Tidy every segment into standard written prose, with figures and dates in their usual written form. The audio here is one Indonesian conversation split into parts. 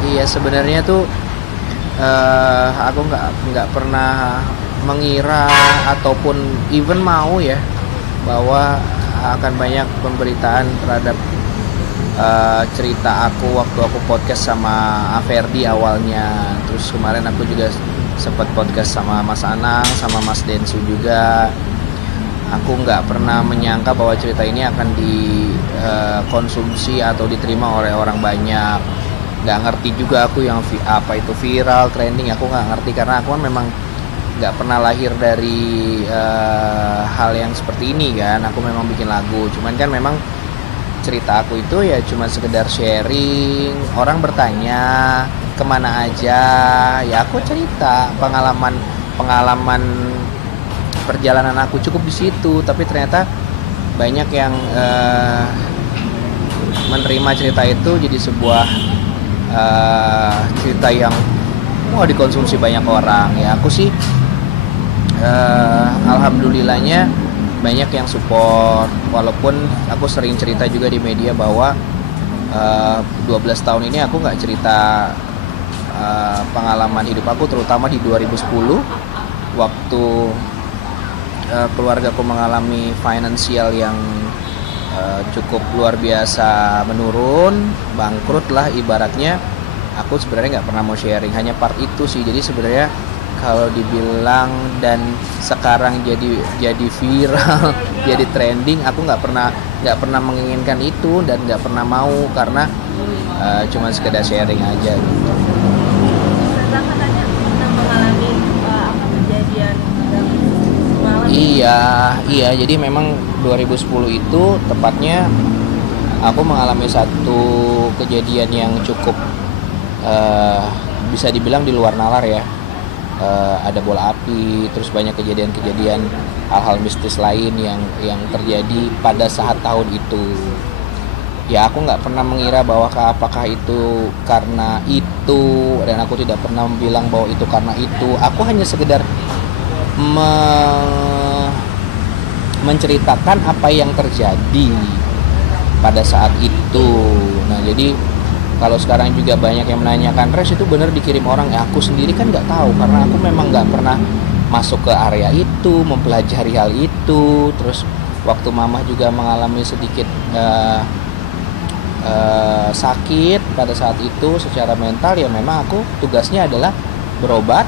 Iya sebenarnya tuh aku nggak pernah mengira ataupun even mau ya bahwa akan banyak pemberitaan terhadap cerita aku waktu aku podcast sama Averdi awalnya. Terus kemarin aku juga sempat podcast sama Mas Anang, sama Mas Densu juga. Aku nggak pernah menyangka bahwa cerita ini akan dikonsumsi atau diterima oleh orang banyak. Nggak ngerti juga aku yang apa itu viral, trending, aku nggak ngerti karena aku kan memang nggak pernah lahir dari hal yang seperti ini kan. Aku memang bikin lagu, cuman kan memang cerita aku itu ya cuma sekedar sharing. Orang bertanya kemana aja, ya aku cerita pengalaman perjalanan aku cukup di situ. Tapi ternyata banyak yang menerima cerita itu jadi sebuah cerita yang dikonsumsi banyak orang. Ya aku sih alhamdulillahnya banyak yang support, walaupun aku sering cerita juga di media bahwa 12 tahun ini aku nggak cerita pengalaman hidup aku, terutama di 2010 waktu keluargaku mengalami finansial yang cukup luar biasa menurun, bangkrut lah ibaratnya. Aku sebenarnya nggak pernah mau sharing, hanya part itu sih. Jadi sebenarnya kalau dibilang dan sekarang jadi viral jadi trending, aku nggak pernah menginginkan itu dan nggak pernah mau, karena cuma sekedar sharing aja gitu. Serta katanya pernah mengalami kejadian semalam. Iya, jadi memang 2010 itu tepatnya aku mengalami satu kejadian yang cukup bisa dibilang di luar nalar ya. Ada bola api, terus banyak kejadian-kejadian hal-hal mistis lain yang terjadi pada saat tahun itu. Ya aku nggak pernah mengira bahwa apakah itu karena itu, dan aku tidak pernah bilang bahwa itu karena itu. Aku hanya sekedar menceritakan apa yang terjadi pada saat itu. Nah jadi kalau sekarang juga banyak yang menanyakan, Res itu benar dikirim orang, ya aku sendiri kan nggak tahu karena aku memang nggak pernah masuk ke area itu, mempelajari hal itu. Terus waktu mama juga mengalami sedikit sakit pada saat itu secara mental, ya memang aku tugasnya adalah berobat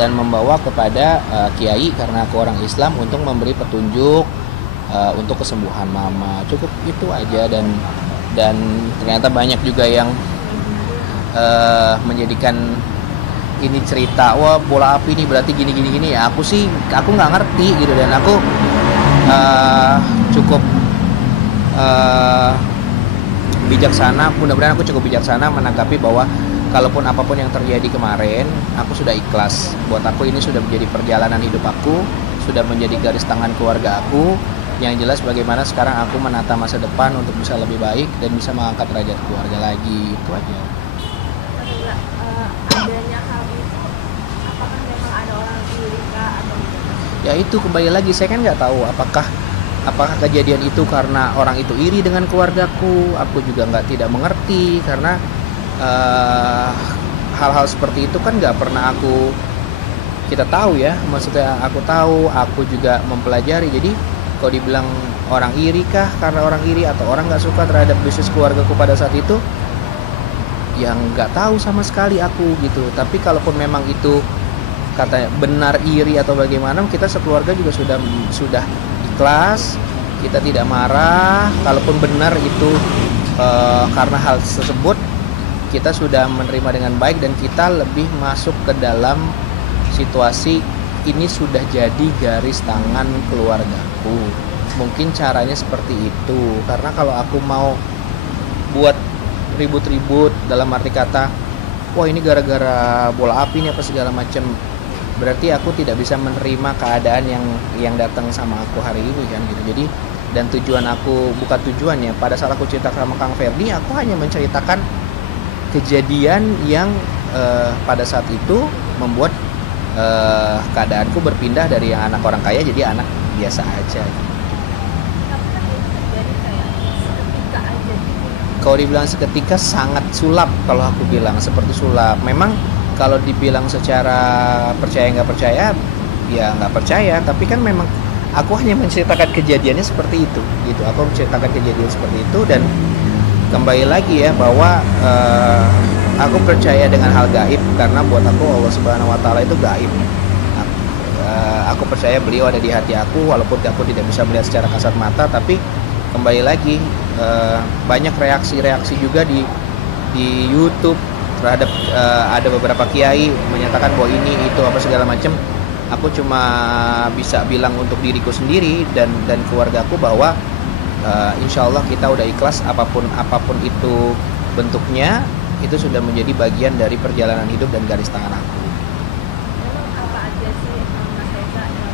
dan membawa kepada kiai karena aku orang Islam untuk memberi petunjuk untuk kesembuhan mama. Cukup itu aja. Dan ternyata banyak juga yang menjadikan ini cerita, wah bola api ini berarti gini. Ya aku nggak ngerti gitu, dan aku cukup bijaksana. Mudah-mudahan aku cukup bijaksana menanggapi bahwa kalaupun apapun yang terjadi kemarin, aku sudah ikhlas. Buat aku ini sudah menjadi perjalanan hidup aku, sudah menjadi garis tangan keluarga aku. Yang jelas bagaimana sekarang aku menata masa depan untuk bisa lebih baik dan bisa mengangkat derajat keluarga lagi. Itu aja. Adanya hal itu, apakah memang ada orang iri kah atau tidak? Ya itu kembali lagi, saya kan nggak tahu apakah kejadian itu karena orang itu iri dengan keluargaku. Aku juga tidak mengerti karena hal-hal seperti itu kan nggak pernah kita tahu ya. Maksudnya aku tahu, aku juga mempelajari. Jadi kalau dibilang orang iri kah karena orang iri, atau orang nggak suka terhadap bisnis keluargaku pada saat itu, yang nggak tahu sama sekali aku gitu. Tapi kalaupun memang itu katanya benar iri atau bagaimana, kita sekeluarga juga sudah ikhlas, kita tidak marah. Kalaupun benar itu karena hal tersebut, kita sudah menerima dengan baik dan kita lebih masuk ke dalam situasi ini sudah jadi garis tangan keluargaku. Mungkin caranya seperti itu. Karena kalau aku mau buat ribut-ribut dalam arti kata, wah ini gara-gara bola api nih apa segala macam, berarti aku tidak bisa menerima keadaan yang datang sama aku hari ini kan gitu. Jadi dan tujuan aku, bukan tujuannya pada saat aku cerita sama Kang Ferdi, aku hanya menceritakan kejadian yang pada saat itu membuat keadaanku berpindah dari yang anak orang kaya jadi anak biasa aja. Tapi kan itu terjadi kayak seketika aja gitu. Kalau dibilang seketika sangat sulap, kalau aku bilang seperti sulap. Memang kalau dibilang secara percaya nggak percaya, ya nggak percaya. Tapi kan memang aku hanya menceritakan kejadiannya seperti itu, gitu. Aku menceritakan kejadian seperti itu dan kembali lagi ya bahwa aku percaya dengan hal gaib karena buat aku Allah Subhanahu Wa Taala itu gaib. Aku percaya beliau ada di hati aku walaupun aku tidak bisa melihat secara kasat mata, tapi kembali lagi banyak reaksi-reaksi juga di YouTube terhadap ada beberapa kiai menyatakan bahwa ini itu apa segala macam. Aku cuma bisa bilang untuk diriku sendiri dan keluargaku bahwa insya Allah kita udah ikhlas apapun itu bentuknya, itu sudah menjadi bagian dari perjalanan hidup dan garis tangan aku. Memang apa aja sih Mas Reza yang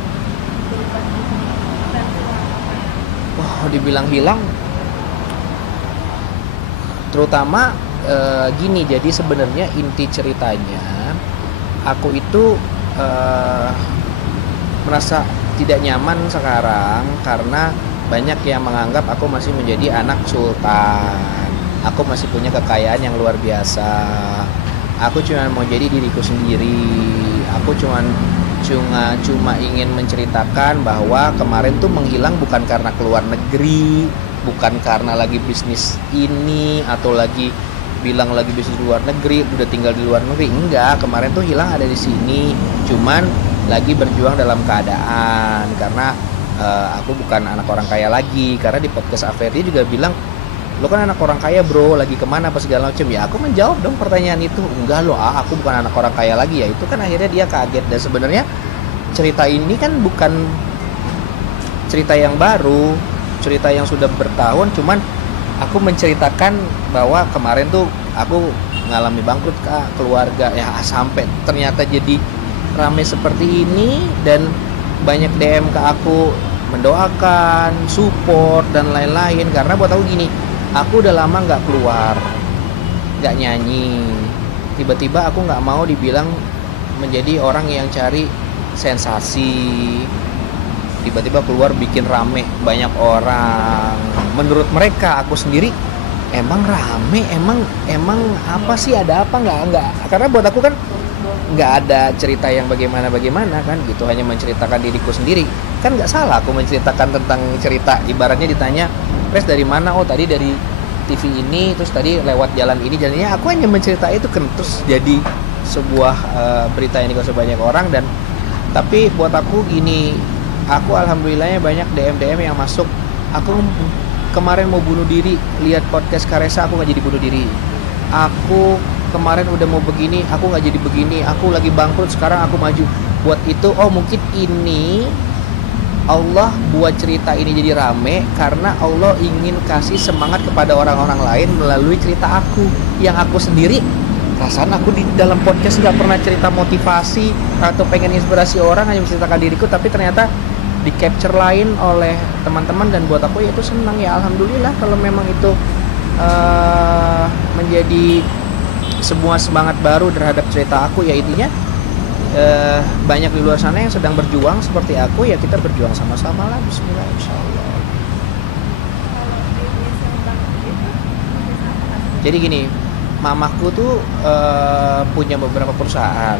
berubah di sini dan hilang apa ya? Wah, dibilang hilang terutama gini. Jadi sebenarnya inti ceritanya aku itu merasa tidak nyaman sekarang karena banyak yang menganggap aku masih menjadi anak sultan. Aku masih punya kekayaan yang luar biasa. Aku cuma mau jadi diriku sendiri. Aku cuma ingin menceritakan bahwa kemarin tuh menghilang bukan karena keluar negeri, bukan karena lagi bisnis ini atau lagi bilang lagi bisnis luar negeri, udah tinggal di luar negeri. Enggak, kemarin tuh hilang ada di sini. Cuman lagi berjuang dalam keadaan karena aku bukan anak orang kaya lagi. Karena di podcast Averdi juga bilang, lo kan anak orang kaya bro, lagi kemana apa segala macam. Ya aku menjawab dong pertanyaan itu, enggak lo aku bukan anak orang kaya lagi. Ya itu kan akhirnya dia kaget. Dan sebenarnya cerita ini kan bukan cerita yang baru, cerita yang sudah bertahun. Cuman aku menceritakan bahwa kemarin tuh aku ngalami bangkrut kak, keluarga ya, sampai ternyata jadi rame seperti ini dan banyak DM ke aku mendoakan, support dan lain-lain. Karena buat aku gini, aku udah lama nggak keluar, nggak nyanyi. Tiba-tiba aku nggak mau dibilang menjadi orang yang cari sensasi. Tiba-tiba keluar bikin rame banyak orang. Menurut mereka, aku sendiri emang rame, emang apa sih, ada apa nggak? Karena buat aku kan nggak ada cerita yang bagaimana kan gitu, hanya menceritakan diriku sendiri. Kan nggak salah aku menceritakan tentang cerita. Ibaratnya ditanya, Pres dari mana? Oh tadi dari TV ini, terus tadi lewat jalan ini, jalannya aku hanya mencerita itu kan, terus jadi sebuah berita yang dikasih banyak orang. Dan tapi buat aku gini, aku alhamdulillahnya banyak DM yang masuk. Aku kemarin mau bunuh diri, lihat podcast Karesa aku nggak jadi bunuh diri. Aku kemarin udah mau begini, aku nggak jadi begini. Aku lagi bangkrut, sekarang aku maju. Buat itu, oh mungkin ini Allah buat cerita ini jadi rame karena Allah ingin kasih semangat kepada orang-orang lain melalui cerita aku. Yang aku sendiri, perasaan aku di dalam podcast nggak pernah cerita motivasi atau pengen inspirasi orang, hanya menceritakan diriku. Tapi ternyata di capture lain oleh teman-teman, dan buat aku ya itu senang. Ya alhamdulillah kalau memang itu menjadi semua semangat baru terhadap cerita aku. Ya intinya banyak di luar sana yang sedang berjuang seperti aku, ya kita berjuang sama-sama lah. Bismillah, insyaallah. Kalau bisnis yang bangkrut itu bisnis apa Mas? Jadi gini, mamaku tuh punya beberapa perusahaan,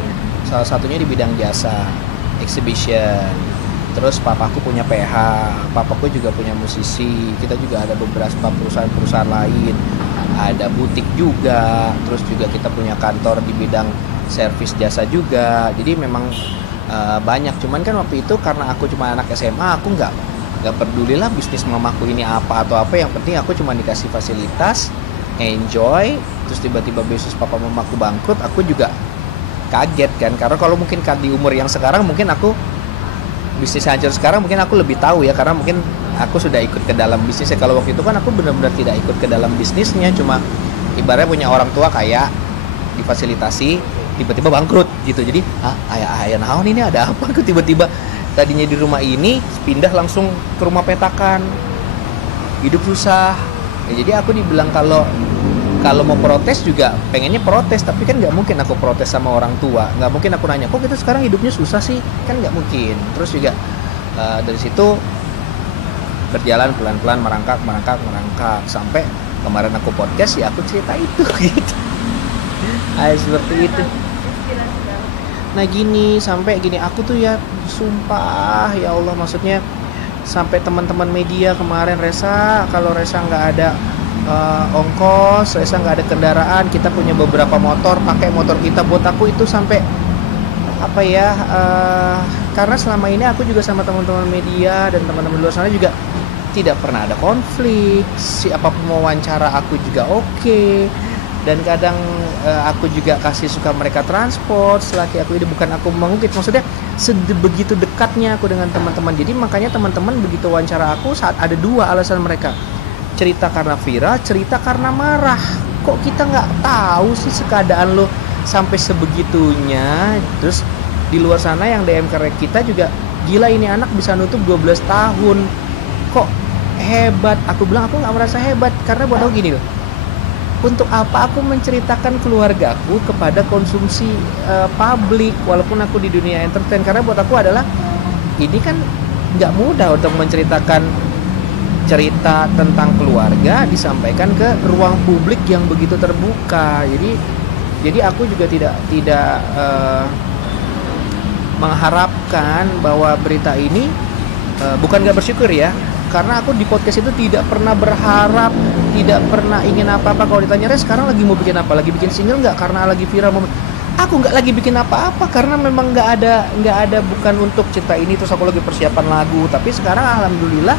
salah satunya di bidang jasa, exhibition. Terus papaku punya PH, papaku juga punya musisi. Kita juga ada beberapa perusahaan lain, ada butik juga. Terus juga kita punya kantor di bidang servis jasa juga. Jadi memang banyak. Cuman kan waktu itu karena aku cuma anak SMA, aku nggak pedulilah bisnis mamaku ini apa atau apa. Yang penting aku cuma dikasih fasilitas, enjoy. Terus tiba-tiba bisnis papa mamaku bangkrut, aku juga kaget kan. Karena kalau mungkin di umur yang sekarang, mungkin aku bisnis hancur sekarang, mungkin aku lebih tahu ya, karena mungkin aku sudah ikut ke dalam bisnisnya. Kalau waktu itu kan aku benar-benar tidak ikut ke dalam bisnisnya, cuma ibaratnya punya orang tua kaya, difasilitasi, tiba-tiba bangkrut gitu. Jadi ayah naon ini, ada apa? Aku tiba-tiba tadinya di rumah ini pindah langsung ke rumah petakan, hidup susah ya. Jadi aku dibilang kalau mau protes juga pengennya protes, tapi kan nggak mungkin aku protes sama orang tua. Nggak mungkin aku nanya, kok kita sekarang hidupnya susah sih, kan nggak mungkin. Terus juga dari situ berjalan pelan-pelan, merangkak sampai kemarin aku podcast ya aku cerita itu gitu. Seperti itu. Inspirasi banget. Nah gini, sampai gini aku tuh ya sumpah ya Allah, maksudnya sampai teman-teman media kemarin, Resa kalau Resa nggak ada ongkos, Resa nggak ada kendaraan, kita punya beberapa motor, pakai motor kita. Buat aku itu sampai apa ya, karena selama ini aku juga sama teman-teman media dan teman-teman luar sana juga tidak pernah ada konflik, siapapun mau wawancara aku juga oke. Dan kadang aku juga kasih suka mereka transport selagi aku ini, bukan aku mengungkit, maksudnya begitu dekatnya aku dengan teman-teman. Jadi makanya teman-teman begitu wawancara aku, saat ada dua alasan mereka, cerita karena viral, cerita karena marah. Kok kita nggak tahu sih keadaan lo sampai sebegitunya. Terus di luar sana yang DM ke kita juga, gila ini anak bisa nutup 12 tahun, kok hebat. Aku bilang aku nggak merasa hebat, karena buat aku gini loh, untuk apa aku menceritakan keluargaku kepada konsumsi publik, walaupun aku di dunia entertain. Karena buat aku adalah ini kan nggak mudah untuk menceritakan cerita tentang keluarga disampaikan ke ruang publik yang begitu terbuka. Jadi aku juga tidak mengharapkan bahwa berita ini bukan nggak bersyukur ya, karena aku di podcast itu tidak pernah berharap, tidak pernah ingin apa-apa. Kalau ditanya, Res sekarang lagi mau bikin apa, lagi bikin single nggak karena lagi viral, aku nggak lagi bikin apa-apa karena memang nggak ada, bukan untuk cerita ini terus aku lagi persiapan lagu. Tapi sekarang alhamdulillah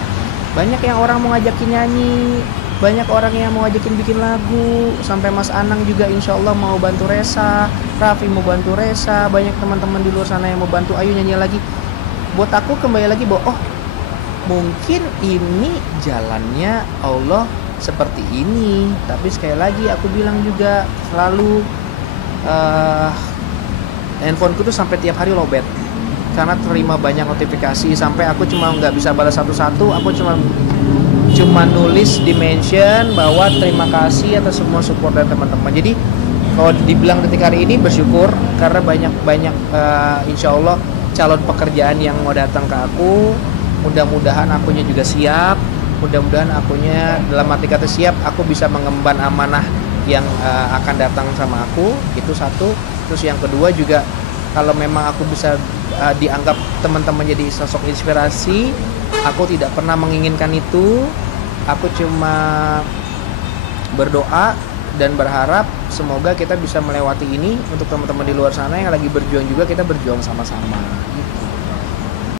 banyak yang orang mau ngajakin nyanyi, banyak orang yang mau ngajakin bikin lagu, sampai Mas Anang juga insya Allah mau bantu Resa, Raffi mau bantu Resa, banyak teman-teman di luar sana yang mau bantu, ayo nyanyi lagi. Buat aku kembali lagi bahwa mungkin ini jalannya Allah seperti ini. Tapi sekali lagi aku bilang juga selalu, handphoneku tuh sampai tiap hari lowbat karena terima banyak notifikasi, sampai aku cuma nggak bisa balas satu-satu. Aku cuma nulis di mention bahwa terima kasih atas semua support dari teman-teman. Jadi kalau dibilang ketika hari ini bersyukur karena banyak insya Allah calon pekerjaan yang mau datang ke aku. Mudah-mudahan akunya juga siap, mudah-mudahan akunya dalam arti kata siap, aku bisa mengemban amanah yang akan datang sama aku. Itu satu. Terus yang kedua juga, kalau memang aku bisa dianggap teman-teman jadi sosok inspirasi, aku tidak pernah menginginkan itu. Aku cuma berdoa dan berharap semoga kita bisa melewati ini. Untuk teman-teman di luar sana yang lagi berjuang juga, kita berjuang sama-sama.